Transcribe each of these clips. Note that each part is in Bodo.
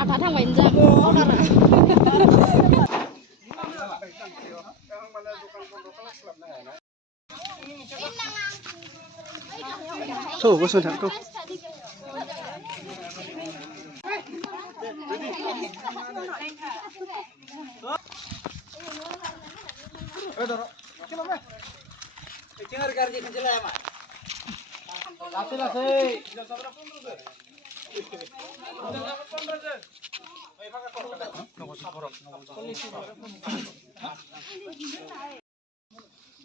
आधा थांबाय जा अर्डारा Tuh, gue sudah tuh.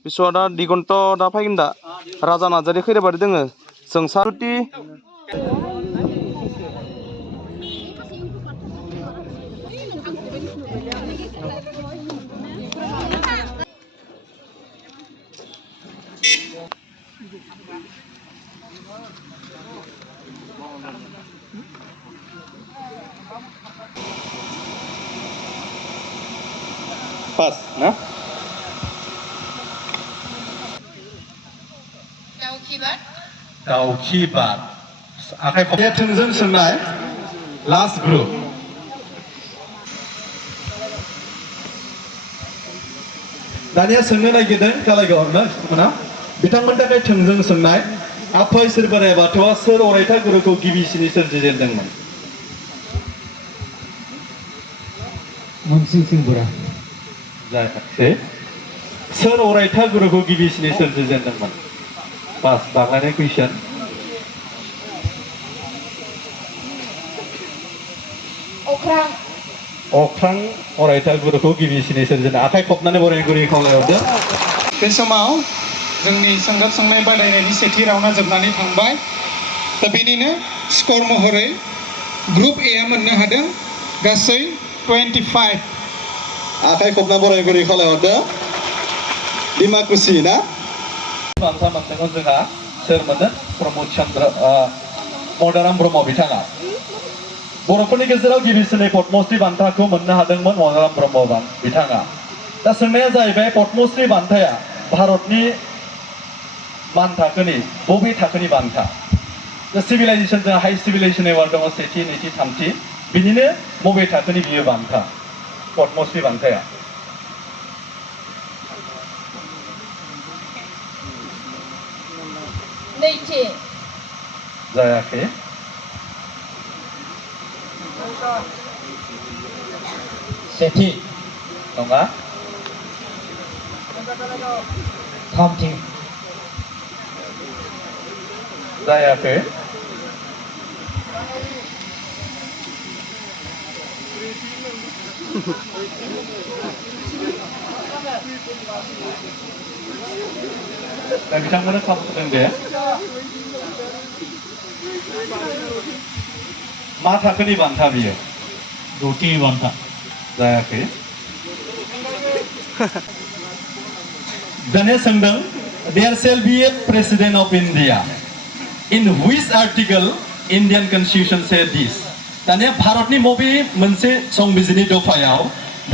Besok ada di Gonto ada apa indah? Raja Nazari kira baru dengar. Sengsaruti. Pas, nah? Daukibat. Akai kopya tungzeng senai. Last group. Dania senai lagi dan kalau gak mana? Bitang mentah kai tungzeng senai. Apa isir berai batua ser oraita guru ko gibi sini ser jejendang man. Mamsing Singbura. Jai, ser oraita guru ko gibi sini ser jejendang man. Pas, bagaimana question? Okrang oraita guru ko gibi sini ser jejendang. Akai kopnane borai guru ko lewat. बे समाव जोंनि सोंगाब सोंनाय बादायनायनि सेथि राउन्डआ जोबनानै थांबाय दा बेनिनो स्कर महरै ग्रुप ए आ मोननो हादों गासै 25 आखाइ खबना बोराय गुरै खालायहरदो दिमाकुसि ना बान्था मोनदोंमोन जोंहा सोर मोनदों प्रमद चन्द्र मदाराम ब्रह्म बिथाङा बर'फोरनि गेजेराव गिबिसिनै पद्मश्री बान्थाखौ मोननो हादोंमोन मदाराम ब्रह्म बिथाङा दा सोंनाया जाहैबाय पद्मश्री बान्थाया भारतनि मान थाखोनि बबे थाखोनि बान्था दा सिभिलाइजेसन जोंहा हाई सिभिलाइजेसन एवार्ड दङ सेथि नैथि थामथि बिनिनो बबे थाखोनि बियो बान्था पद्मश्री बान्थाया नैथि जायाखै सेथि नङा थामथि जायाखै दा बिथांमोना खालामदों दे मा थाखोनि बान्था बियो द'थि बान्था जायाखै दानिया सोंदों there shall be a president of India in which article Indian constitution said this दानिया भारतनि बबे मोनसे संबिजिरनि दफायाव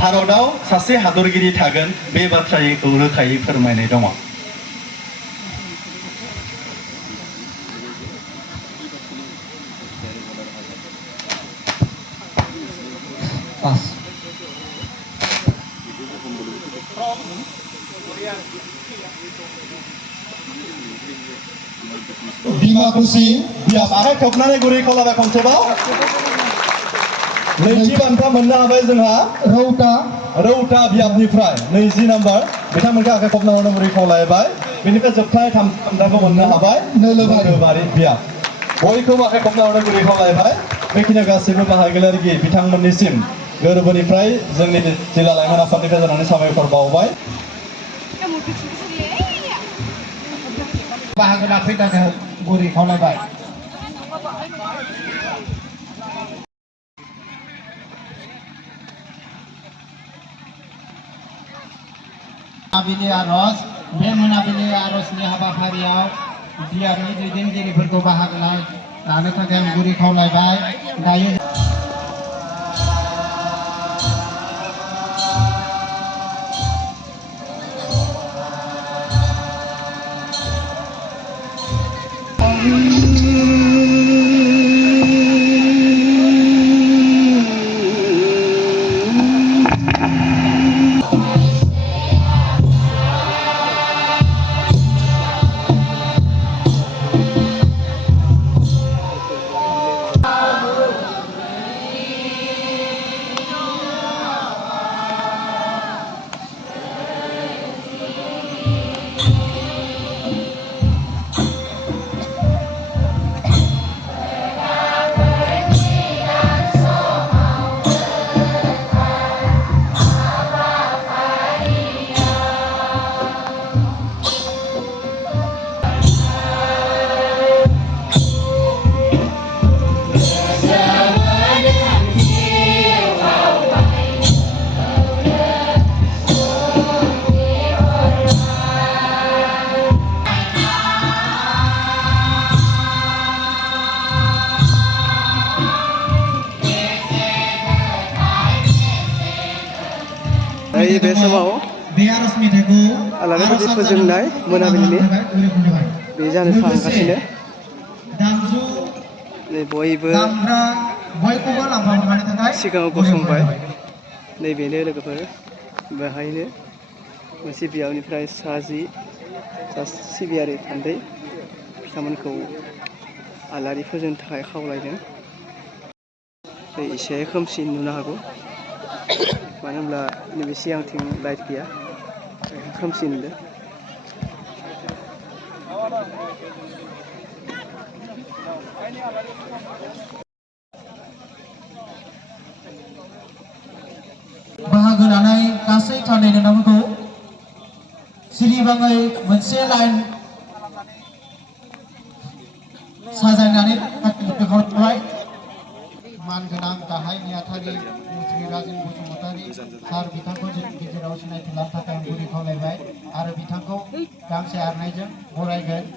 भारतआव सासे हादरगिरि थागोन बे बाथ्राखौ रोखायै फोरमायनाय दङ पास दिमाकुसि बियाब आखाइ खोबनानै गुरै खालामबाय खनसेबाव नैथि बान्था मोननो हाबाय जोंहा रौता बियाबनिफ्राय 20 नाम्बार बिथांमोनखौ आखाइ खोबना हरनो गुरै खावलायबाय बेनिफ्राय जोबथा थामथि बान्थाखौ मोननो हाबाय नोलोबारि बियाब बयखौबो आखाइ खोबना हरनो गुरै खावलायबाय बेखिनियाव गासैबो बाहागोलारि बिथांमोननिसिम गोरबोनिफ्राय जोंनि जिल्ला लाइमोन आफादनिफ्राय जानानै साबायखर बावबाय बाहागो लाफैनो गुरै खावलायबाय मोनाबिलि आर'ज बे मोनाबिलि आर'जनि हाबाफारियाव बियाबनि दैदेनगिरिफोरखौ बाहागो लानो थाखाय आं गुरै खावलायबाय दायो दायो बे समाव आलारि बाथि फोजोंनाय मोनाबिलिनि बे जानो थांगासिनो नै बयबो सिगाङाव गसंबाय नैबेनो लोगोफोर बेहायनो सिबियावनिफ्राय सा सिबियारि थान्दै बिथांमोनखौ आलारि फोजोंनो थाखाय खावलायदों एसे खोमसि नुनो हागौ मानो होनब्ला नैबे सिगांथिं लाइट गैया खोमसि नुदों बाहागो लानाय गासै थानाय नेताफोरखौ सिरिबाङै मोनसे लाइन साजायनानै खावलायबाय मानगोनां गाहाय नेहाथारि मुस्रि राजेन बसुमतारी सार बिथांखौ जोंनि गेजेराव सिनायथि लानो थाखाय आं गुरै खावलायबाय आरो बिथांखौ गांसे आर'नाइजों बरायगोन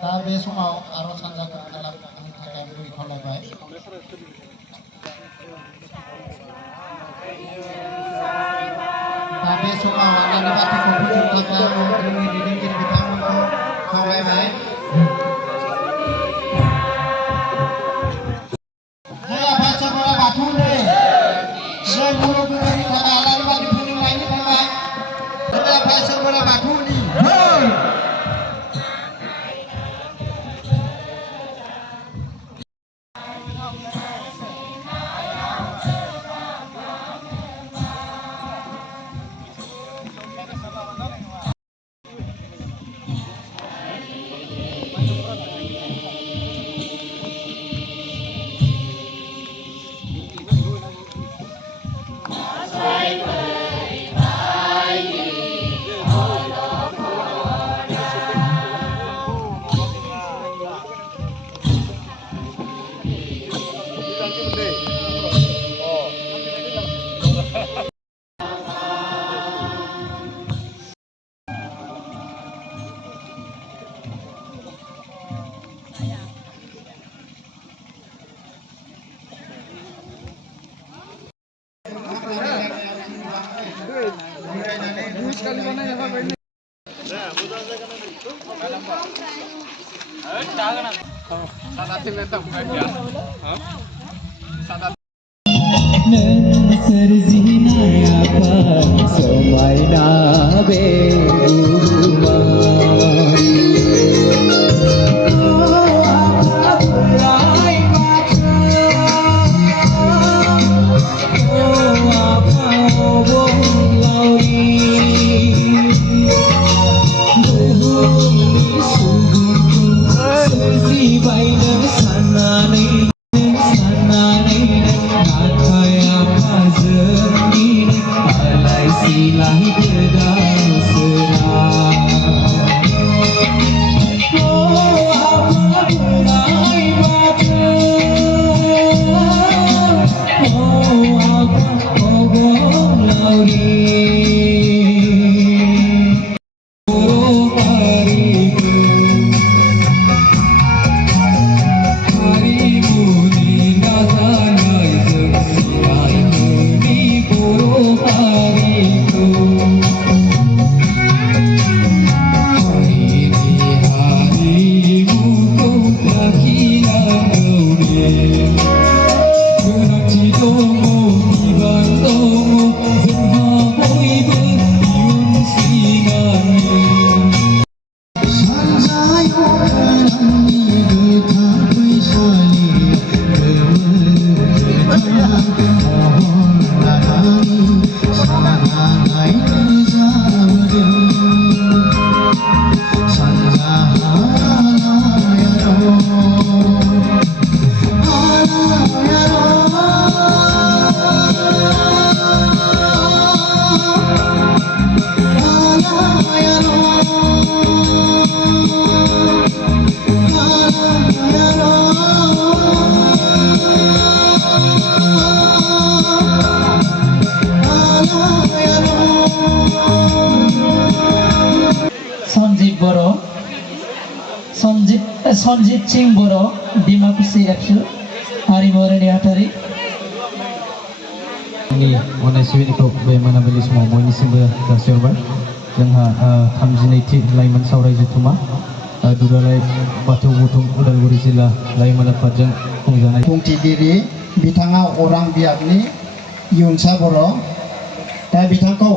दा बे समाव आर'ज हान्जाखौ खालामनो थाखाय आं गुरै खावलायबाय दा बे समाव आलारि बाथिखौ फोजोंनो थाखाय जोंनि दैदेनगिरि बिथांमोनखौ खावलायबाय जय आफा इसोर बाथौनि जय मुलुगनि थाखाय आलारि बाथि फोजोंनायनि थाखाय जय आफा इसोर बाथौनि Harimu सनजित सिंह बर' डिमाकुसि एबसु हारिमुआरि नेहाथारि अननाय सिबिनायखौ बे मोनाबिलि समाव बयनिसिमबो जासिहरबाय। जोंहा 32थि लाइमोन सावराय जथुमा दुलाराय बाथौ गौथुम उदालगुरि जिल्ला लाइमोन आफादजों खुंजानाय बुंथिगिरि बिथाङा अरां बियाबनि इयुनसा बर'। दा बिथांखौ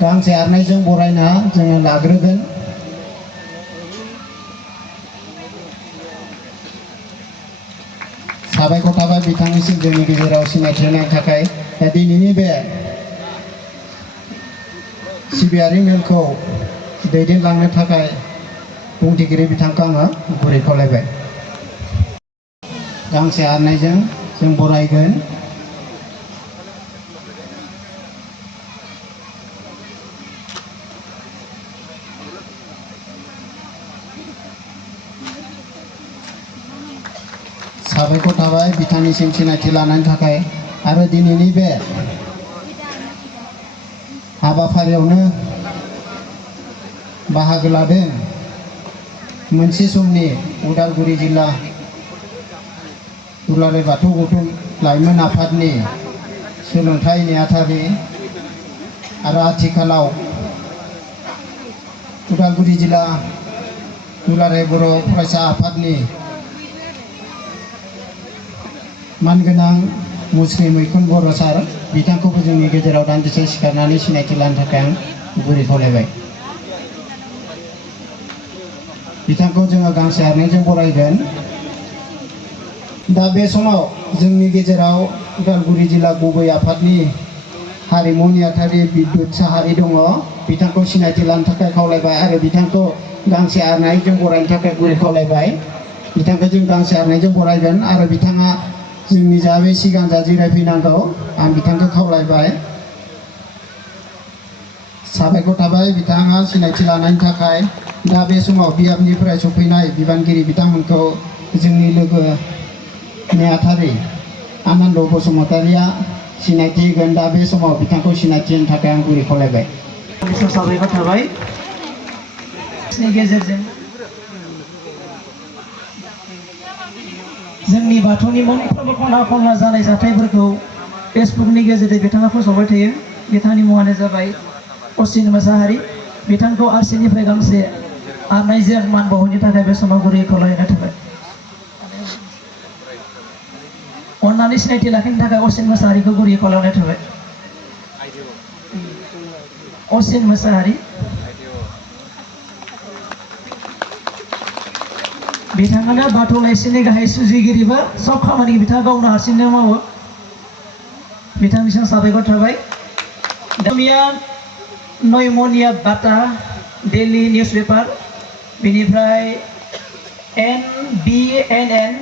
गांसे आर'नाइजों बरायना जोङो लाग्रोगोन। साबायखर थाबाय बिथांनिसिम जोंनि गेजेराव सिनायथि होनायनि थाखाय। दा दिनैनि बे सिबियारि मेलखौ दैदेनलांनो थाखाय बुंथिगिरि बिथांखौ आङो गुरै खावलायबाय। गांसे आर'नाइजों जों बरायगोन। साबायखर थाबाय बिथांनिसिम सिनायथि लानायनि थाखाय। आरो दिनैनि बे हाबाफारियावनो बाहागो लादों मोनसे समनि उदालगुरि जिल्ला दुलाराय बाथौ गौथुम लाइमोन आफादनि सोलोंथाइ नेहाथारि आरो आथिखालाव उदालगुरि जिल्ला दुलाराय बर' फरायसा आफादनि मानगोनां मुस्रि मैखुन बर' सार बिथांखौबो जोंनि गेजेराव दान्दिसे सिखारनानै सिनायथि लानो थाखाय आं गुरै खावलायबाय। बिथांखौ जोङो गांसे आर'नाइजों बरायगोन। दा बे समाव जोंनि गेजेराव उदालगुरि जिल्ला गुबै आफादनि हारिमु नेहाथारि बिद्युत साहारि दङ। बिथांखौ सिनायथि लानो थाखाय खावलायबाय आरो बिथांखौ गांसे आर'नाइजों बरायनो थाखाय गुरै खावलायबाय। बिथांखौ जों गांसे आर'नाइजों बरायगोन आरो बिथाङा जोंनि जा बे सिगां जा जिरायफैनांगौ आं बिथांखौ खावलायबाय। साबायखर थाबाय बिथाङा सिनायथि लानायनि थाखाय। दा बे समाव बियाबनिफ्राय सफैनाय बिबानगिरि बिथांमोनखौ जोंनि लोगो नेहाथारि आनन्द बसुमतारिया सिनायथि होगोन। दा बे समाव बिथांखौ सिनायथि होनो थाखाय आं गुरै खावलायबाय। साबायखर थाबाय नि गेजेरजों जोंनि बाथौनि मोनफ्रोमबो खना खनला जानाय जाथायफोरखौ फेसबुकनि गेजेरजों बिथाङा फोसावबाय थायो। बिथांनि मुङानो जाबाय असिन मोसाहारि। बिथांखौ आरसिनिफ्राय गांसे आर'नाइजों मान बावहोनो थाखाय बे समाव गुरै खावलायनाय थाबाय। अननानै सिनायथि लाखिनो थाखाय असिन मोसाहारिखौ गुरै खावलायनाय थाबाय। असिन मोसाहारि बिथाङानो बाथौ लाइसिनि गाहाय सुजुगिरिबो। सब खामानिखौ बिथाङा गावनो हारसिंनो मावो। बिथांनिसिम साबायखर थाबाय। दामिया नयमनिया बाटा दिल्ली निउस पेपार बेनिफ्राय NBNN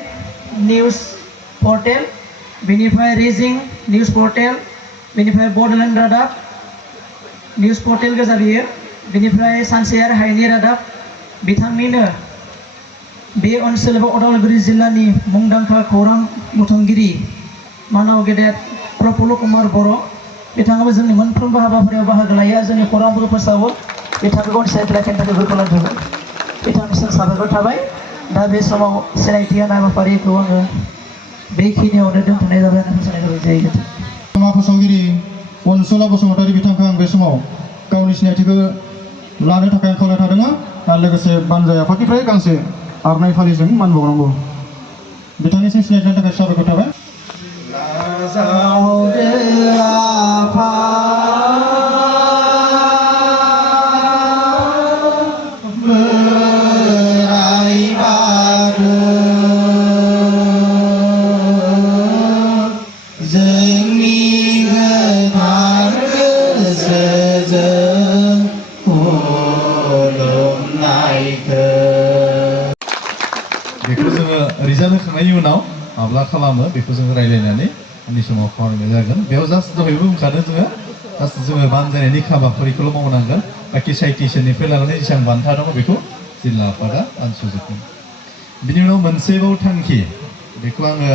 निउस पर्टेल बेनिफ्राय रेजिं निउस पर्टेल बेनिफ्राय बड'लेण्ड रादाब निउस पर्टेल गोजा बियो। बेनिफ्राय सानसेयार हायेननि रादाब बिथांनिनो बे ओनसोल एबा उदालगुरि जिल्लानि मुंदांखा खौरां बुथुमगिरि मानाव गेदेर प्रफुल्ल कुमार बर' बिथाङाबो जोंनि मोनफ्रोमबो हाबाफारियाव बाहागो लायो। जोंनि खौरांफोरखौ फोसावो। बिथांखौ सिनायथि लाखिनो थाखाय गुरै खावलायबाय। बिथांनिसिम साबायखर थाबाय। दा बे समाव सिनायथि होनाय हाबाफारिखौ आङो बेखिनियावनो दोनथ'नाय जाबाय होनना फोसावनाय जाबाय। जय मा फोसावगिरि अनसुला बसुमतारी बिथांखौ आं बे समाव गावनि सिनायथिखौ लानो थाखाय आं खावलायथादों। आरो लोगोसे बानजाय आफादनिफ्राय गांसे आर'नाइ फालिजों मान बावनांगौ। बिथांनिसिम सिनायथिनि थाखाय साबायखर थाबाय। बेखौ जोङो रिजाल्ट होखांनायनि उनाव माब्ला खालामो बेखौ जोङो रायज्लायनानै उननि समाव खालामनाय जागोन। बेयाव जास्ट दहायबो बुंखादों जोङो बानजायनायनि हाबाफारिखौल' मावनांगोन। बाखि साइटेसननिफ्राय लानानै जेसेबां बान्था दङ बेखौ जिल्ला आफादा दानस'जोबगोन। बिनि उनाव मोनसेबाव थांखि बेखौ आङो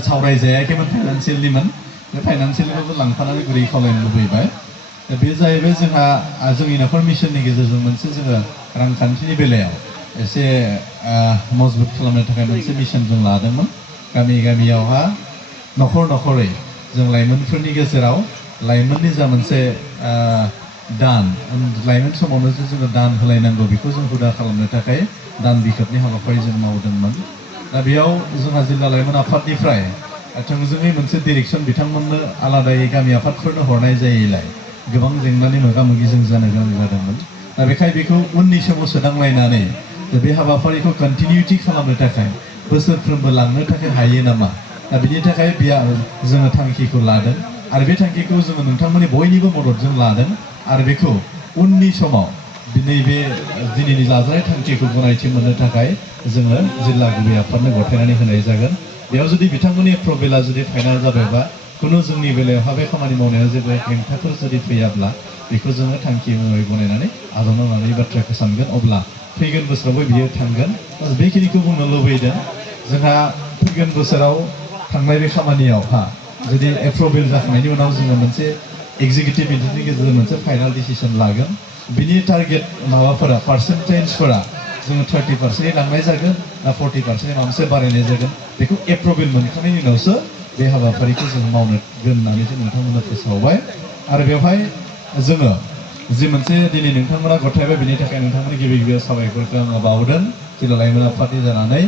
सावरायजायाखैमोन फाइनान्सियेलनिमोन। बे फाइनान्सियेलखौबो लांफानानै गुरै खावलायनो लुबैबाय। दा बे जाहैबाय जोंहा जोंनि नखर मिशननि गेजेरजों मोनसे जोङो रांखान्थिनि बेलायाव एसे मजबुत खालामनो थाखाय मोनसे मिशन जों लादोंमोन गामि गामियावहा नखरै जों लाइमोनफोरनि गेजेराव लाइमोननि जा मोनसे दान लाइमोन समावनो जे जोङो दान होलायनांगौ बेखौ जों हुदा खालामनो थाखाय दान बिखोबनि हाबाफारि जों मावदोंमोन दा बेयाव जोंहा जिल्ला लाइमोन आफादनिफ्राय थोंजोङै मोनसे डिरेक्सन बिथांमोननो आलादायै गामि आफादफोरनो हरनाय जायैलाय गोबां जेंनानि मोगा मोगि जों जानो गोनां जादोंमोन दा बेखायनो बेखौ उननि समाव सोदांलायनानै बे हाबाफारिखौ कन्टिनिउटि खालामनो थाखाय बोसोरफ्रोमबो लांनो थाखाय हायो नामा दा बिनि थाखाय जोङो थांखिखौ लादों आरो बे थांखिखौ जोङो नोंथांमोननि बयनिबो मददजों लादों आरो बेखौ उननि समाव नैबे दिनैनि लाजानाय थांखिखौ गनायथि मोननो थाखाय जोङो जिल्ला गुबै आफादनो गथायनानै होनाय जागोन बेयाव जुदि बिथांमोननि एप्रभेला जुदि फाइनाल जाबायबा खुनु जोंनि बेलायावहा बे खामानि मावनायाव जेबो हेंथाफोर जुदि फैयाब्ला बेखौ जोङो थांखि महरै गनायनानै आजावना लानायनि बाथ्राखौ सानगोन अब्ला फैगोन बोसोरावबो बियो थांगोन बेखिनिखौ बुंनो लुबैदों जोंहा फैगोन बोसोराव थांनाय बे खामानियावहा जुदि एप्रभेल जाखांनायनि उनाव जोङो मोनसे एग्जिकिउटिभ मिटिंनि गेजेरजों मोनसे फाइनाल डिसिसन लागोन बिनि टारगेट माबाफोरा पार्सेन्टेजफोरा जोङो 30% लांनाय जागोन ना 40% माबा मोनसे बारायनाय जागोन बेखौ एप्रभेल मोनखांनायनि उनावसो बे हाबाफारिखौ जों मावनो होननानै जों नोंथांमोननो फोसावबाय आरो बेवहाय जोङो जि मोनसे दिनै नोंथांमोना गथायबाय बेनि थाखाय नोंथांमोननि गिबि गिबियाव साबायखरखौ आङो बावदों जिल्ला लाइमोन आफादनि जानानै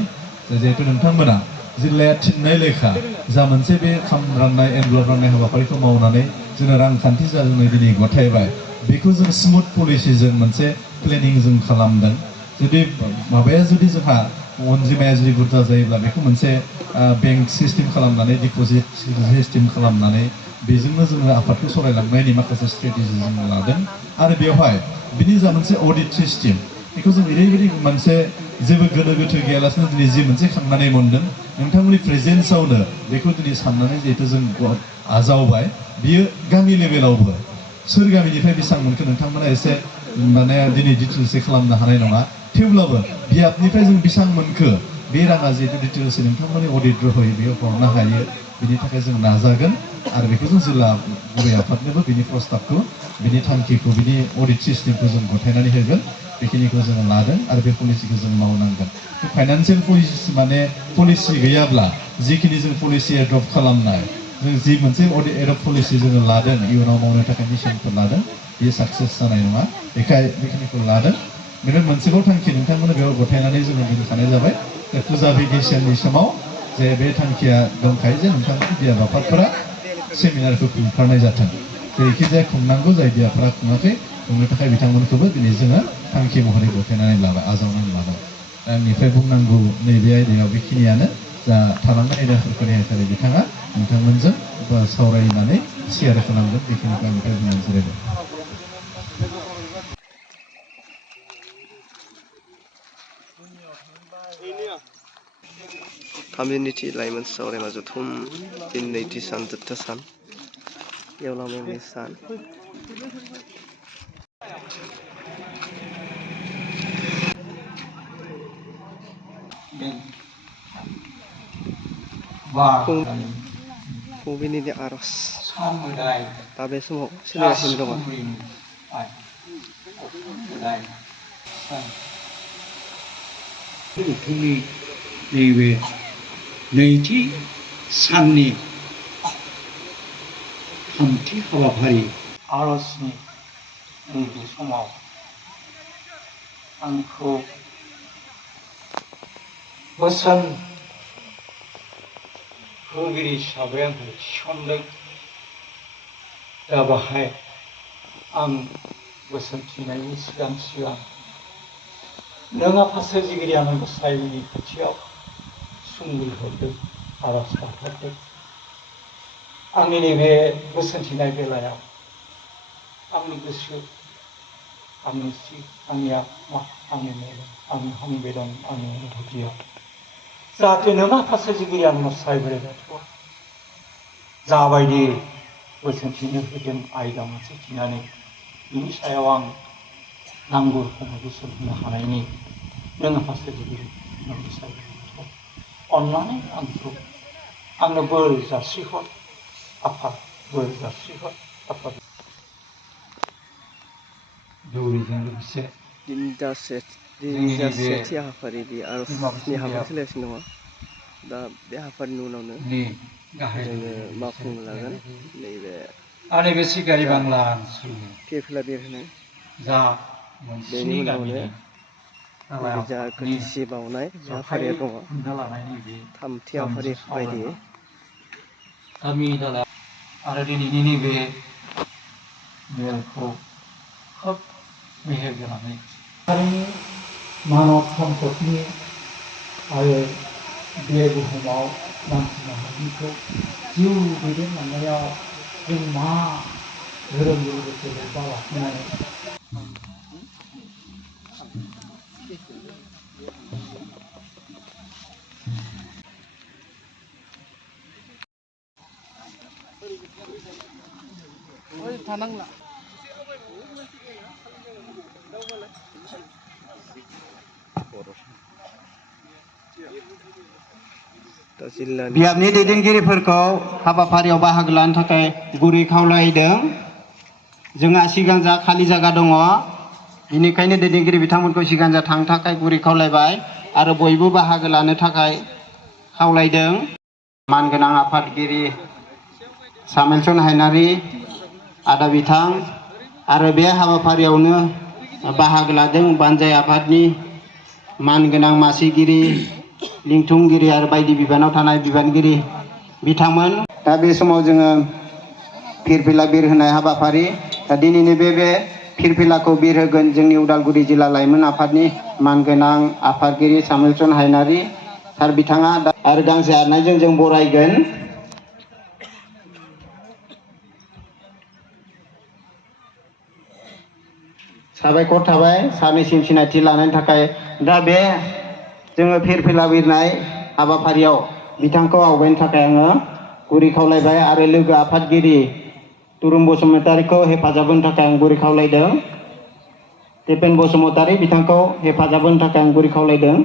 जिहेतु नोंथांमोना जिल्लाया थिननाय लेखा जा मोनसे बे खाम राननाय एनभलप राननाय हाबाफारिखौ मावनानै जोङो रांखान्थि जा जोङो दिनै गथायबाय बेखौ जों स्मुथ पलिसिजों मोनसे प्लेनिं जों खालामदों जुदि माबाया जुदि जोंहा अनजिमाया जुदि बुरजा जायोब्ला बेखौ मोनसे बेंक सिस्टेम खालामनानै डिपजिट सिस्टेम खालामनानै बेजोंनो जोङो आफादखौ सालायलांनायनि माखासे स्ट्रेटेजि जों लादों आरो बेवहाय बिनि जा मोनसे अडिट सिस्टेम बेखौ जों ओरैबायदि मोनसे जेबो गोनो गोथो गैयालासिनो दिनै जि मोनसे खांनानै मोनदों नोंथांमोननि प्रेजेन्सआवनो बेखौ दिनै साननानै जिहेतु जों आजावबाय बियो गामि लेभेलावबो सोर गामिनिफ्राय बेसेबां मोनखो नोंथांमोना एसे माने दिनै डिटेल्सै खालामनो हानाय नङा थेवब्लाबो बियाबनिफ्राय जों बेसेबां मोनखो बे राङा जिहेतु डिटेल्सै नोंथांमोननि अडिट रहै बेयाव हरनो हायो बिनि थाखाय जों नाजागोन आरो बेखौ जों जिल्ला गुबै आफादनोबो बिनि प्रस्ताबखौ बिनि थांखिखौ बिनि अडिट सिस्टेमखौ जों गथायनानै होगोन बेखिनिखौ जों लादों आरो बे पलिसिखौ जों मावनांगोन फाइनान्सियेल पलिसि माने पलिसि गैयाब्ला जिखिनि जों पलिसि एडप्ट खालामनाय जों जि मोनसे एडप्ट पलिसि जोङो लादों इयुनाव मावनो थाखाय मिशनफोर लादों बेयो साक्सेस जानाय नङा बेखाय बेखिनिखौ लादों बेनिफ्राय मोनसेबाव थांखि नोंथांमोना बेयाव गथायनानै जोङो दोनखानाय जाबाय फुजा भेकेसननि समाव जे बे थांखिया दंखायो जे नोंथांमोननि बिया आफादफोरा सेमिनारखौ खुंथारनाय जाथों जायखिजाया खुंनांगौ जाय बियाफोरा खुङाखै खुंनो थाखाय बिथांमोनखौबो दिनै जोङो थांखि महरै गथायनानै लाबाय आजावनानै लाबाय आंनिफ्राय बुंनांगौ नैबे आयदायाव बेखिनियानो जा थालांनाय आयदाफोरखौ नेहाथारि बिथाङा नोंथांमोनजों सावरायनानै शेयार खालामगोन बेखिनिखौ आंनिफ्राय बुंनानै जिरायबाय थामजिनैथि लाइमोन सावरायमा जथुम दिनै नैथि सान जोबथा सान गेवलां मेलनि सान फुंबिलिनि आर'ज दा बे समाव सोलिगासिनो दङ जथुमनि नैबे नैथि साननि थामथि हाबाफारि आर'जनि नैबे समाव आंखौ बोसोन होगिरि हिसाबै आंखौ थिसनदों दा बाहाय आं बोसोनथिनायनि सिगां नों आफा सोरजिगिरि आनान गसाइनि खाथियाव सुंग्रि हरदों आर'ज गाबहरदों आंनि नैबे बोसोनथिनाय बेलायाव आंनि गोसो आंनि सि आंनि आत्मा आंनि मेलेम आंनि हामबेदन आंनि अनुभूतियाव जाहाथे नों आफा सोरजिगिरि आनान गसाइ बोराइ बाथौआ जाबायदि बोसोनथिनो होदों आयदा मोनसे थिनानै बिनि सायाव आं नांगौ रोखोमै बोसोन होनो हानायनि नों आफा सोरजिगिरि आनान गसाइ अन्नानै आंनो बोर जासिहर आफा बोर जासिहर आफा दौरिजों लोगोसे दिनै जा सेथि हाबाफारि बे आर'जनि हाबाफारि सोलिगासिनो दङ दा बे हाबाफारिनि उनावनो जोङो मावफुंनो लागोन नैबे आरो बे सिगारि बांला ओनसोलनि फिरफिला बिरहोनाय जा बेनि उनावनो जा गोथैसि बावनाय हाबाफारिया दङ थामथि हाबाफारि बायदियै गामि दाला आरो दिनैनि नैबे मेलखौ खोब मेहेरगोनाङै हारिनि मानब सम्पदनि आरो बे बुहुमाव मानसि माहारिखौ जिउ दैदेनलांनायाव जों मा धोरोमनि लोगोसे लोब्बा लाखिनानै थानांला बियाबनि दैदेनगिरिफोरखौ हाबाफारियाव बाहागो लानो थाखाय गुरै खावलायदों जोंहा सिगांजा खालि जायगा दङ बेनिखायनो दैदेनगिरि बिथांमोनखौ सिगांजा थांनो थाखाय गुरै खावलायबाय आरो बयबो बाहागो लानो थाखाय खावलायदों मानगोनां आफादगिरि सामेलसन हायनारि आदा बिथां आरो बे हाबाफारियावनो बाहागो लादों बानजाय आफादनि मानगोनां मासिगिरि लिंथुमगिरि आरो बायदि बिबानाव थानाय बिबानगिरि बिथांमोन दा बे समाव जोङो फिरफिला बिरहोनाय हाबाफारि दा दिनैनि बे फिरफिलाखौ बिरहोगोन जोंनि उदालगुरि जिल्ला लाइमोन आफादनि मानगोनां आफादगिरि सामेलसन हायनारि सार बिथाङा आरो गांसे आर'नाइजों जों बरायगोन साबायखर थाबाय सारनिसिम सिनायथि लानायनि थाखाय दा बे जोङो फिरफिला बिरनाय हाबाफारियाव बिथांखौ आवगायनो थाखाय आङो गुरै खावलायबाय आरो लोगो आफादगिरि तुरुम बसुमतारीखौ हेफाजाब होनो थाखाय आं गुरै खावलायदों टिपेन बसुमतारी बिथांखौ हेफाजाब होनो थाखाय आं गुरै खावलायदों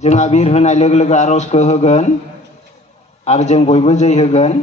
जोंहा बिर होनाय लोगो लोगो आर'जखौ होगोन आरो जों बयबो जै होगोन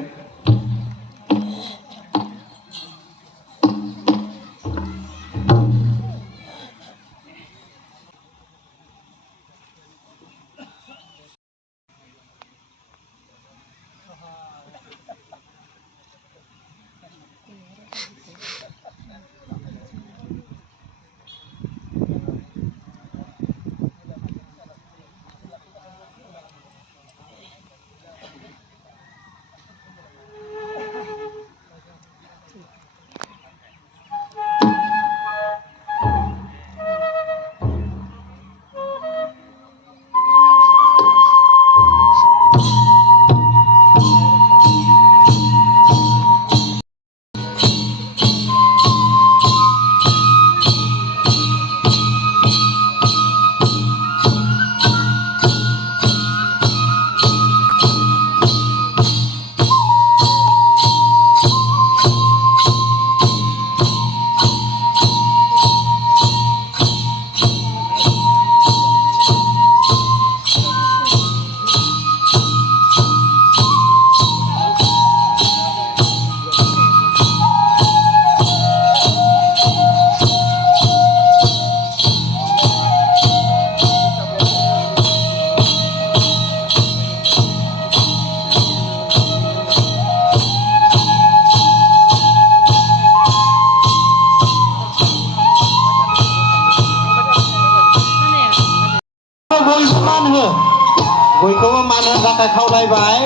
बयखौबो मान होनो थाखाय खावलायबाय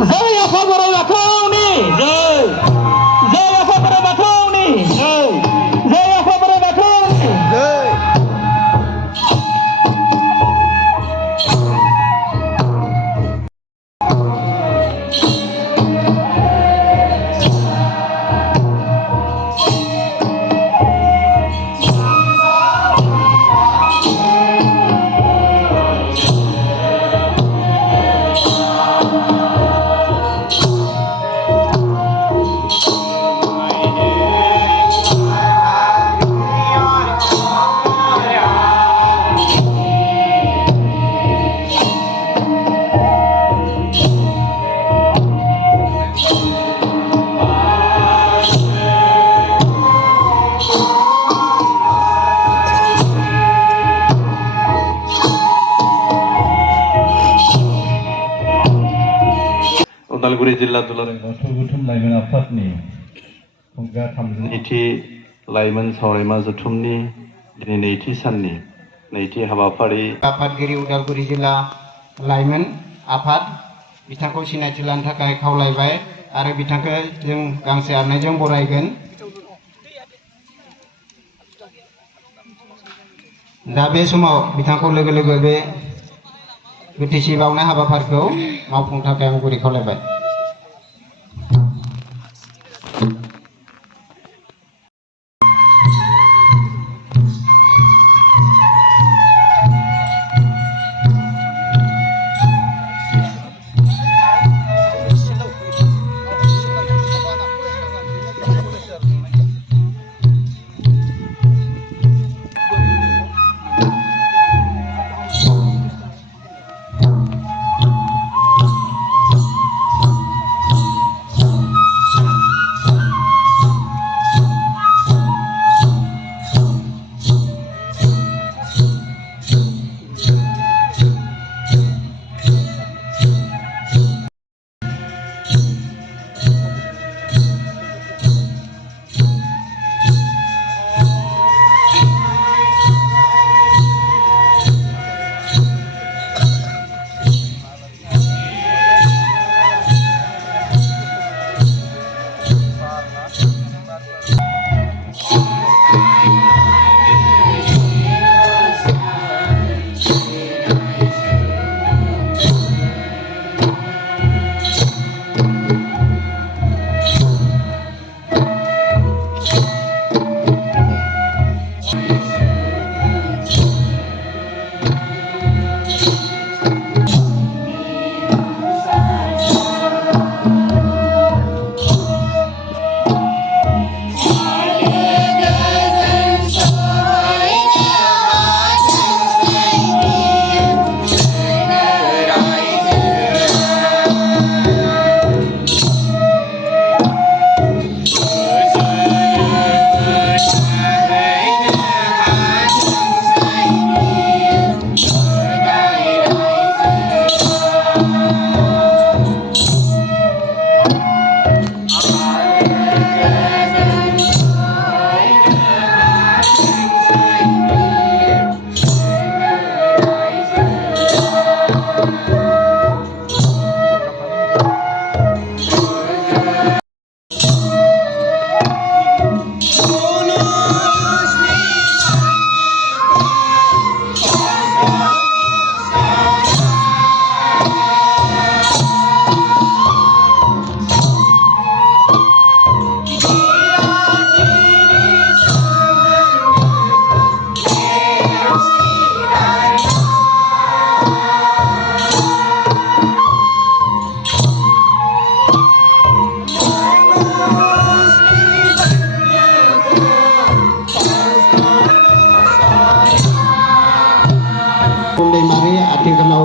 जय आफा बोराइ बाथौनि जय जय आफा बोराइ बाथौनि जय जय आफा बोराइ बाथौनि जय उदालगुरि जिल्ला दुलाराय बाथौ गौथुम लाइमोन आफादनि खुंगा 32थि लाइमोन सावरायमा जथुमनि दिनै नैथि साननि नैथि हाबाफारि आफादगिरि उदालगुरि जिल्ला लाइमोन आफाद बिथांखौ सिनायथि लानो थाखाय खावलायबाय आरो बिथांखौ जों गांसे आर'नाइजों बरायगोन। दा बे समाव बिथांखौ लोगो लोगो बे गोथैसि बावनाय हाबाफारिखौ मावफुंनो थाखाय आं गुरै खावलायबाय।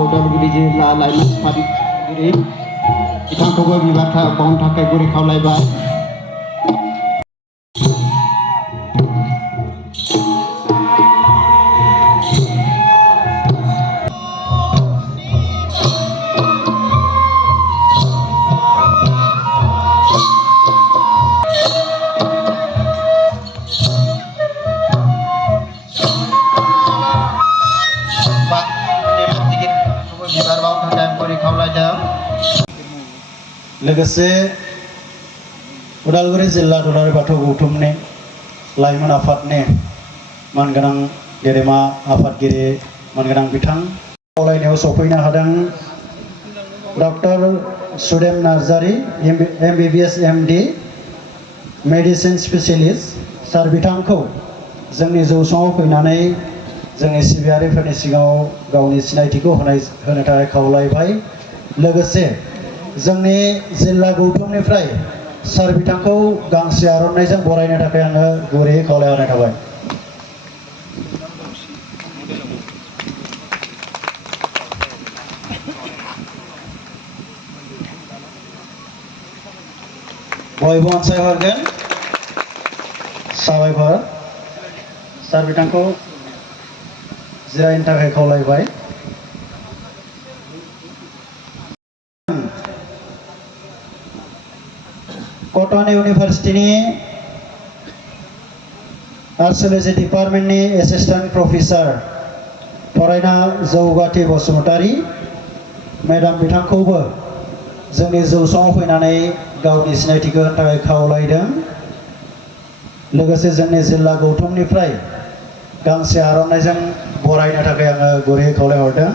उदालगुरि जिल्ला लाइमोन आफादगिरि बिथांखौबो बिबार बावनो थाखाय गुरै खावलायबाय। लोगोसे उदालगुरि जिल्ला दुलाराय बाथौ गौथुमनि लाइमोन आफादनि मानगोनां गेदेमा आफादगिरि मानगोनां बिथां खावलायनायाव सफैनो हादों doctor Sudem Narzary MBBS MD medicine specialist सार बिथांखौ जोंनि जौसाङाव फैनानै जोंनि सिबियारिफोरनि सिगाङाव गावनि सिनायथिखौ होनो थाखाय खावलायबाय। लोगोसे जोंनि जिल्ला गौथुमनिफ्राय सार बिथांखौ गांसे आर'नाइजों बरायनो थाखाय आङो गुरैयै खावलायहरनाय थाबाय। बयबो अनसायहरगोन। साबायखर। सार बिथांखौ जिरायनो थाखाय खावलायबाय। कटन इउनिभार्सिटिनि आर्किअलजि डिपार्टमेन्टनि एसिस्टेन्ट प्रफेसार फरायना जौगाथि बसुमतारी मेडाम बिथांखौबो जोंनि जौसाङाव फैनानै गावनि सिनायथिखौ होनो थाखाय खावलायदों। लोगोसे जोंनि जिल्ला गौथुमनिफ्राय गांसे आर'नाइजों बरायनो थाखाय आङो गुरैयै खावलायहरदों।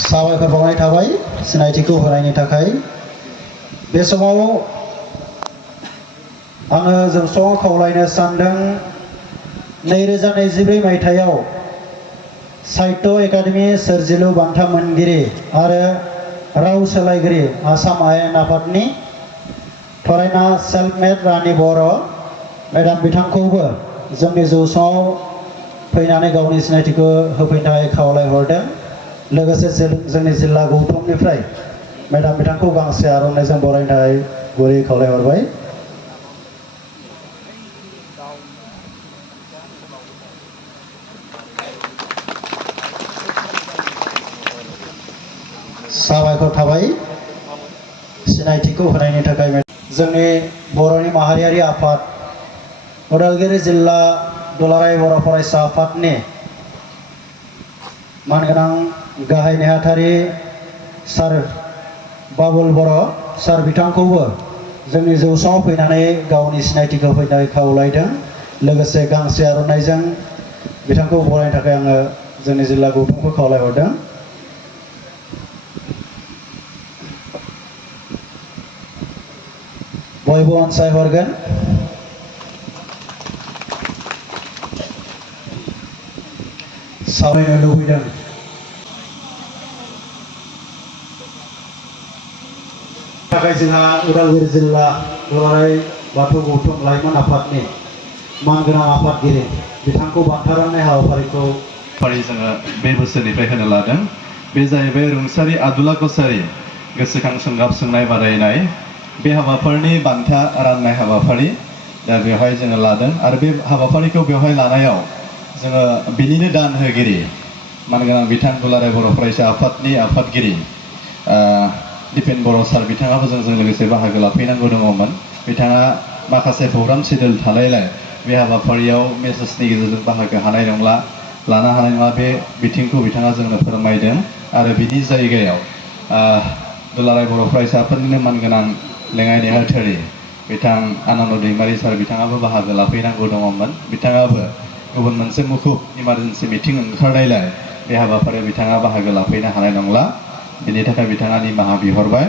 साबायखर बावनाय थाबाय सिनायथिखौ होनायनि थाखाय। बे समाव आङो जौसाङाव खावलायनो सानदों 2024 मायथाइयाव साहित्य एकाडेमि सोरजिलु बान्था मोनगिरि आरो राव सोलायगिरि आसाम आयेन आफादनि फरायना सेल्फ मेड रानि बर' मेडाम बिथांखौबो जोंनि जौसाङाव फैनानै गावनि सिनायथिखौ होफैनो थाखाय खावलायहरदों। लोगोसे जोंनि जिल्ला गौथुमनिफ्राय मेडाम बिथांखौ गांसे आर'नाइजों बरायनो थाखाय गुरै खावलायहरबाय। साबायखर थाबाय सिनायथिखौ होनायनि थाखाय। जोंनि बर'नि माहारियारि आफाद उदालगुरि जिल्ला दुलाराय बर' फरायसा आफादनि मानगोनां गाहाय नेहाथारि सार बाबुल बर' सार बिथांखौबो जोंनि जौसाङाव फैनानै गावनि सिनायथिखौ होफैनो थाखाय खावलायदों। लोगोसे गांसे आर'नाइजों बिथांखौ बरायनो थाखाय आङो जोंनि जिल्ला गौथुमखौ खावलायहरदों। बयबो अनसायहरगोन। सावरायनो लुबैदों थाखाय जोंहा उदालगुरि जिल्ला दुलाराय बाथौ गौथुम लाइमोन आफादनि मानगोनां आफादगिरि बिथांखौ बान्था राननाय हाबाफारिखौ जोङो बे बोसोरनिफ्राय होनो लादों। बे जाहैबाय रुंसारि आदुला कसारी गोसोखां सोंगाब सोंनाय बादायनाय। बे हाबाफारिनि बान्था राननाय हाबाफारि दा बेवहाय जोङो लादों आरो बे हाबाफारिखौ बेवहाय लानायाव जोङो बिनिनो दान होगिरि मानगोनां बिथां दुलाराय बर' फरायसा आफादनि आफादगिरि दिपेन बर' सार बिथाङाबो जोंजों लोगोसे बाहागो लाफैनांगौ दङमोन। बिथाङा माखासे प्रग्राम शेड्युल थानायलाय बे हाबाफारियाव मेसेजनि गेजेरजों बाहागो लानो हानाय नङा। बे बिथिंखौ बिथाङा जोंनो फोरमायदों आरो बिनि जायगायाव दुलाराय बर' फरायसा आफादनिनो मानगोनां लेङाइ नेहाथारि बिथां आनन्द दैमारि सार बिथाङाबो बाहागो लाफैनांगौ दङमोन। बिथाङाबो गुबुन मोनसे मुखुब इमारजेन्सि मिटिं ओंखारनायलाय बे हाबाफारियाव बिथाङा बाहागो लाफैनो हानाय नंला। बिनि थाखाय बिथाङा निमाहा बिहरबाय।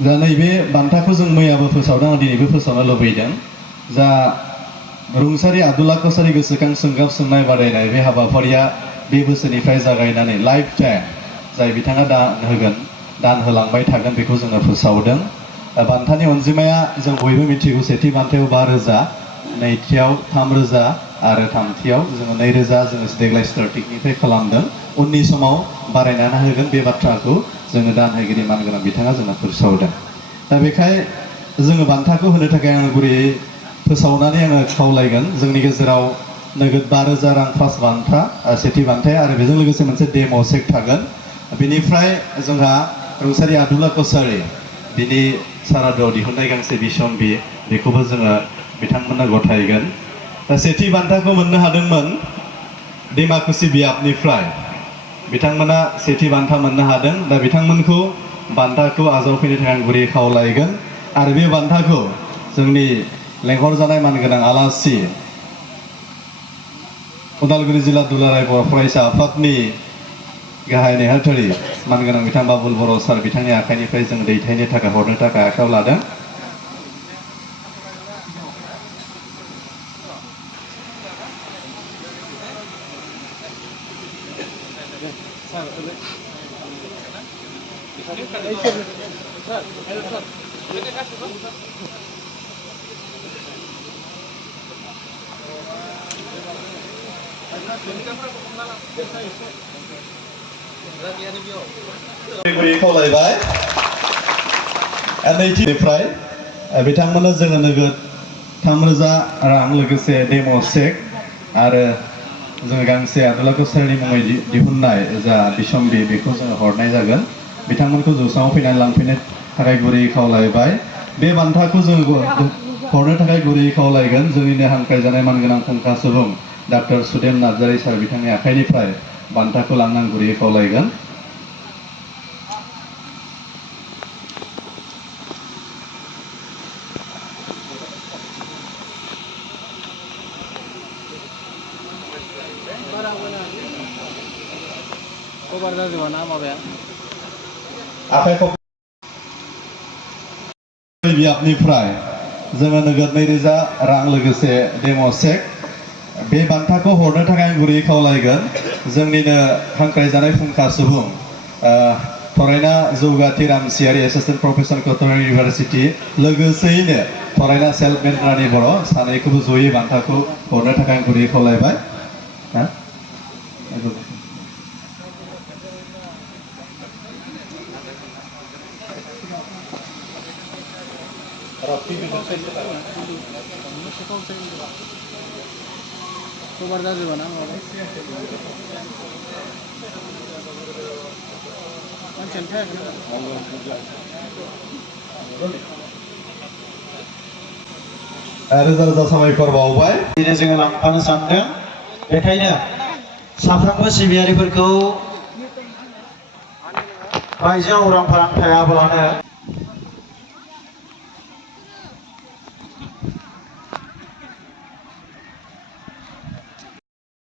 दा नैबे बान्थाखौ जों मैयाबो फोसावदों आं दिनैबो फोसावनो लुबैदों। जा रुंसारि आदुला कसारी गोसोखां सोंगाब सोंनाय बादायनाय बे हाबाफारिया बे बोसोरनिफ्राय जागायनानै लाइफ टाइम जाय बिथाङा दान होलांबाय थागोन बेखौ जोङो फोसावदों। बान्थानि अनजिमाया जों बयबो मिथिगौ। सेथि बान्थायाव 5,000, नैथियाव 3,000 आरो थामथियाव जोङो 2,000 जोङो देग्लाय स्टार्टिंनिफ्राय खालामदों। उननि समाव बारायनानै होगोन बे बाथ्राखौ जोङो दान होगिरि मानगोनां बिथाङा जोंनो फोसावदों। दा बेखाय जोङो बान्थाखौ होनो थाखाय आङो गुरैयै फोसावनानै आङो खावलायगोन। जोंनि गेजेराव नोगोद 5,000 रां फार्स्ट बान्था सेथि बान्थाया आरो बेजों लोगोसे मोनसे डेम' चेक थागोन। बेनिफ्राय जोंहा रुंसारि आदुला कसारी बिनि सारादुआव दिहुननाय गांसे बिसम्बि बेखौबो जोङो बिथांमोननो गथायगोन। दा सेथि बान्थाखौ मोननो हादोंमोन डिमाकुसि बियाबनिफ्राय बिथांमोना सेथि बान्था मोननो हादों। दा बिथांमोनखौ बान्थाखौ आजावफैनो थाखाय आं गुरै खावलायगोन आरो बे बान्थाखौ जोंनि लेंहरजानाय मानगोनां आलासि उदालगुरि जिल्ला दुलाराय बर' फरायसा आफादनि गाहाय नेहाथारि मानगोनां बिथां बाबुल बर' सार बिथांनि आखाइनिफ्राय जों दैथायनो थाखाय हरनो थाखाय आखायाव लादों। खावलायबाय नैथिनिफ्राय बिथांमोननो जोङो नोगोद 3,000 रां लोगोसे डेम' चेक आरो जोङो गांसे आदुलाखौ सोरनि मुङै दिहुननाय जा बिसम्बि बेखौ जोङो हरनाय जागोन बिथांमोनखौ जौसाङाव फैनानै लांफैनो थाखाय गुरै खावलायबाय बे बान्थाखौ जोङो हरनो थाखाय गुरै खावलायगोन जोंनिनो हांख्रायजानाय मानगोनां फुंखा सुबुं डाक्टर सुदेम नार्जारी सार बिथांनि आखाइनिफ्राय बान्थाखौ लांनां गुरै खावलायगोन बियाबनिफ्राय जोङो नोगोद 2000 रां लोगोसे डेम' चेक बे बान्थाखौ हरनो थाखाय आं गुरै खावलायगोन जोंनिनो हांख्रायजानाय फुंखा सुबुं फरायना जौगाथि रामसियारि एसिस्टेन्ट प्रफेसर कटन इउनिभार्सिटि लोगोसेयैनो फरायना सेल्फ मेड रानि बर' सानैखौबो जयै बान्थाखौ हरनो थाखाय आं गुरै खावलायबाय रोजा रोजा साबायखर बावबाय दिनै जोङो लांफानो सानदों बेखायनो साफ्रोमबो सिबियारिफोरखौ बायजोआव उरां फारां थायाब्लानो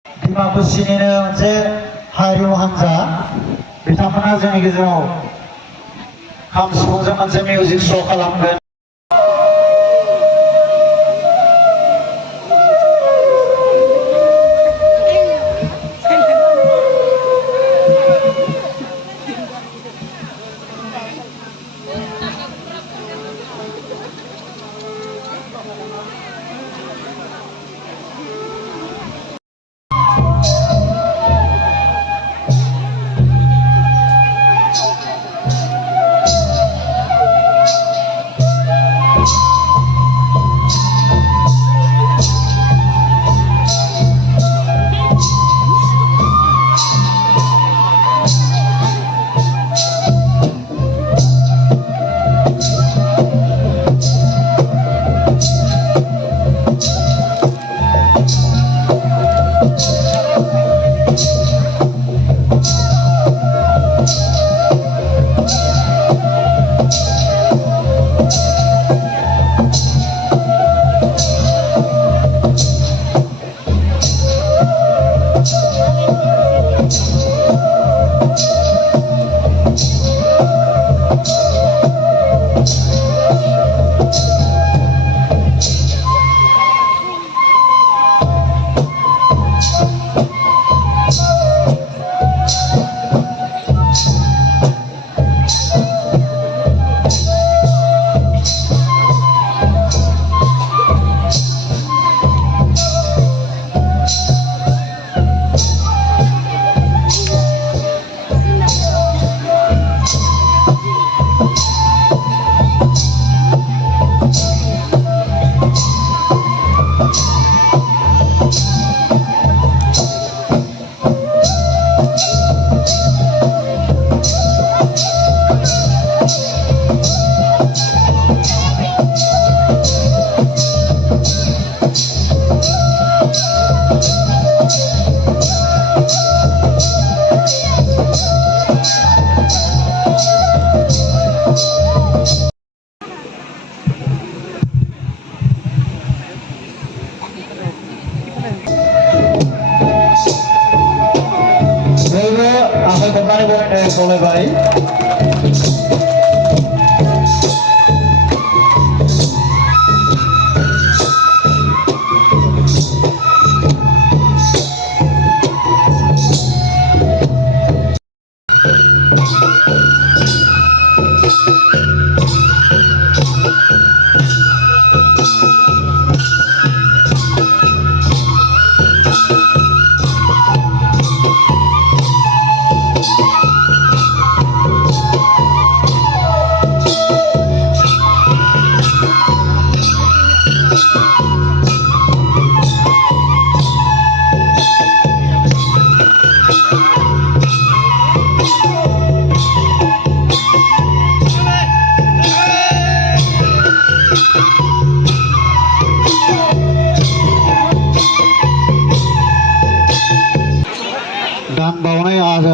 डिमाकुसिनिनो मोनसे हारिमु हान्जा बिथांमोना जोंनि गेजेराव खाम सिफुंजों मोनसे मिउजिक श' खालामगोन खावलायबाय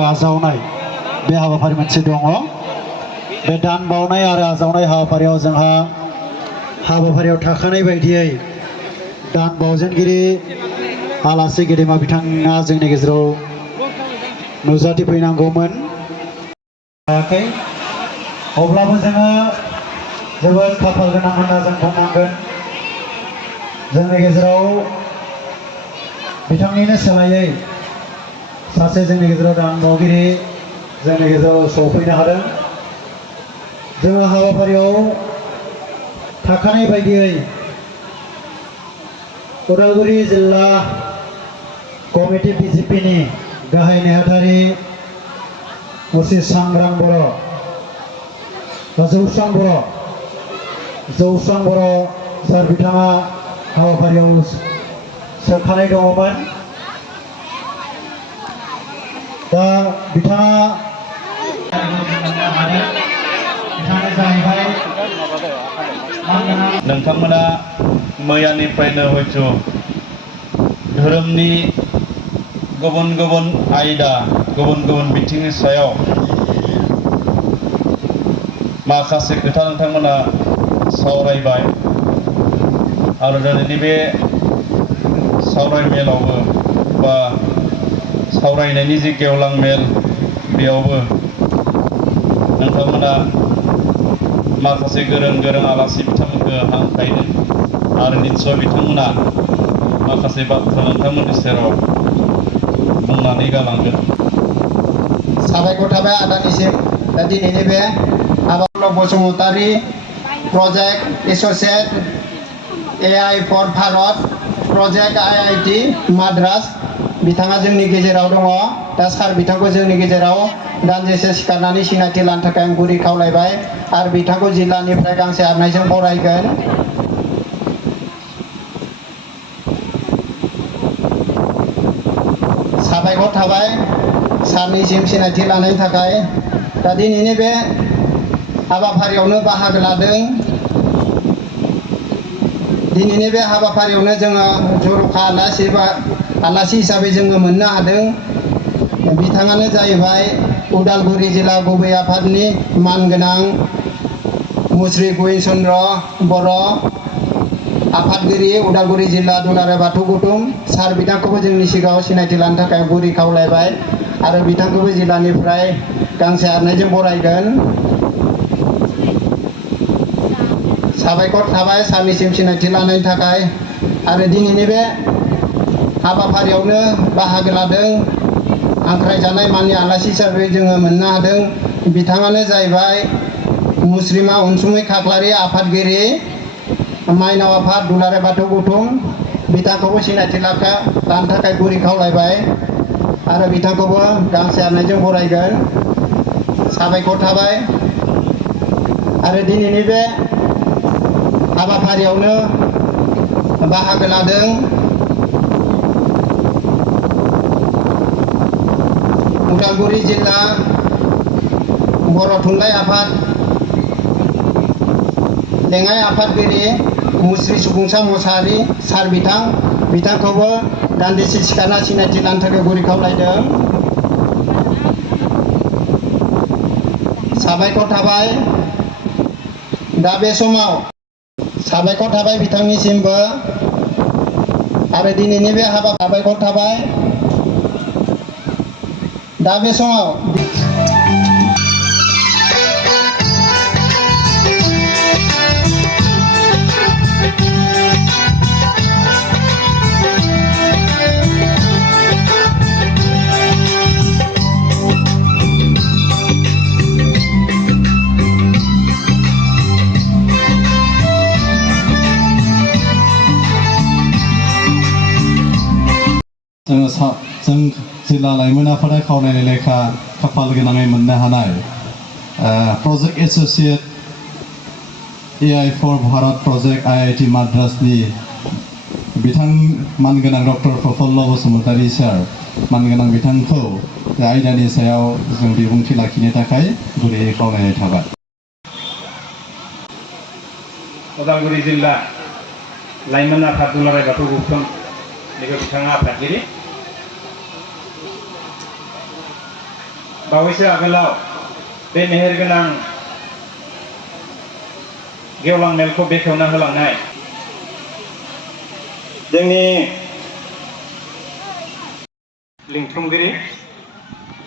आजावनाय बे हाबाफारि मोनसे दङ बे दान बावनाय आरो आजावनाय हाबाफारियाव जोंहा हाबाफारियाव थाखानाय बायदियै दान बावजेनगिरि आलासि गेदेमा बिथाङा जोंनि गेजेराव नुजाथिफैनांगौमोन अब्लाबो जोङो जोबोद खाफाल गोनां होनना जों बुंनांगोन जोंनि गेजेराव बिथांनिनो सोलायै सासे जोंनि गेजेराव दान बावगिरि जोंनि गेजेराव सफैनो हादों जोङो हाबाफारियाव थाखानाय बायदियै उदालगुरि जिल्ला कमिटि बिजेपिनि गाहाय नेहाथारि मुस्रि सांग्रां बर' जौस्रां बर' सार बिथाङा हाबाफारियाव सोखानाय दङमोन दा बिथाङा जाहैबाय नोंथांमोना मैयानिफ्रायनो हयथ' धोरोमनि गुबुन गुबुन आयदा गुबुन गुबुन बिथिंनि सायाव माखासे खोथा नोंथांमोना सावरायबाय आरो दिनैनि बे सावरायमेलावबो बा सावरायनायनि जि गेवलां मेल बेयावबो नोंथांमोना माखासे गोरों गोरों आलासि बिथांमोनखौ हांख्रायदों आरो निस्सय बिथांमोना माखासे बाथ्रा नोंथांमोननि सेराव बुंनानै गालांगोन साबायखर थाबाय आदानिसिम दा दिनैनि बे हाबाफारियाव Basumatary project associate AI for Bharat project IIT Madras बिथाङा जोंनि गेजेराव दङ दा सार बिथांखौ जोंनि गेजेराव दान्दिसे सिखारनानै सिनायथि लानो थाखाय आं गुरै खावलायबाय आरो बिथांखौ जिल्लानिफ्राय गांसे आर'नाइजों बरायगोन साबायखर थाबाय सारनिसिम सिनायथि लानायनि थाखाय दा दिनैनि बे हाबाफारियावनो बाहागो लादों दिनैनि बे हाबाफारियावनो जोङो जर'खा आलासि हिसाबै जोङो मोननो हादों बिथाङानो जाहैबाय उदालगुरि जिल्ला गुबै आफादनि मानगोनां मुस्रि गबिन्द चन्द्र बर' आफादगिरि उदालगुरि जिल्ला दुलाराय बाथौ गौथुम सार बिथांखौबो जोंनि सिगाङाव सिनायथि लानो थाखाय गुरै खावलायबाय आरो बिथांखौबो जिल्लानिफ्राय गांसे आर'नाइजों बरायगोन साबायखर थाबाय सारनिसिम सिनायथि लानायनि थाखाय आरो दिनैनि बे हाबाफारियावनो बाहागो लादों हांख्रायजानाय माननि आलासि हिसाबै जोङो मोननो हादों बिथाङानो जाहैबाय मुस्रिमा अनसुमै खाख्लारि आफादगिरि माइनाव आफाद दुलाराय बाथौ गौथुम बिथांखौबो सिनायथि लानो थाखाय गुरै खावलायबाय आरो बिथांखौबो गांसे आर'नाइजों बरायगोन साबायखर थाबाय आरो दिनैनि बे हाबाफारियावनो बाहागो लादों उदालगुरि जिल्ला बर' थुनलाइ आफाद लेङाइ आफादगिरि मुस्रि सुबुंसा मोसाहारि सार बिथांखौबो दान्दिसे सिखारना सिनायथि लानो थाखाय गुरै खावलायदों साबायखर थाबाय दा बे समाव साबायखर थाबाय बिथांनिसिमबो आरो दिनैनि बे हाबा साबायखर थाबाय दा बे समाव जों जिल्ला लाइमोन आफादा खावलायनाय लेखा खाफाल गोनाङै मोननो हानाय project associate AI for Bharat project IIT माद्रासनि बिथां मानगोनां डक्टर प्रफुल्ल बसुमतारी सार मानगोनां बिथांखौ आयदानि सायाव जों बिबुंथि लाखिनो थाखाय गुरैयै खावलायनाय थाबाय उदालगुरि जिल्ला लाइमोन आफाद दुलाराय बाथौ गौथुम बेखौ बिथाङा आफादगिरि बावैसो आगोलाव बे मेहेरगोनां गेवलां मेलखौ बेखेवना होलांनाय जोंनि लिंथुमगिरि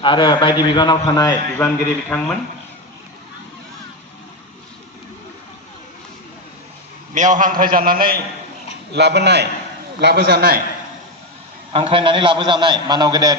आरो बायदि बिबानाव थानाय बिबानगिरि बिथांमोन बेयाव हांख्रायजानानै लाबोजानाय मानाव गेदेर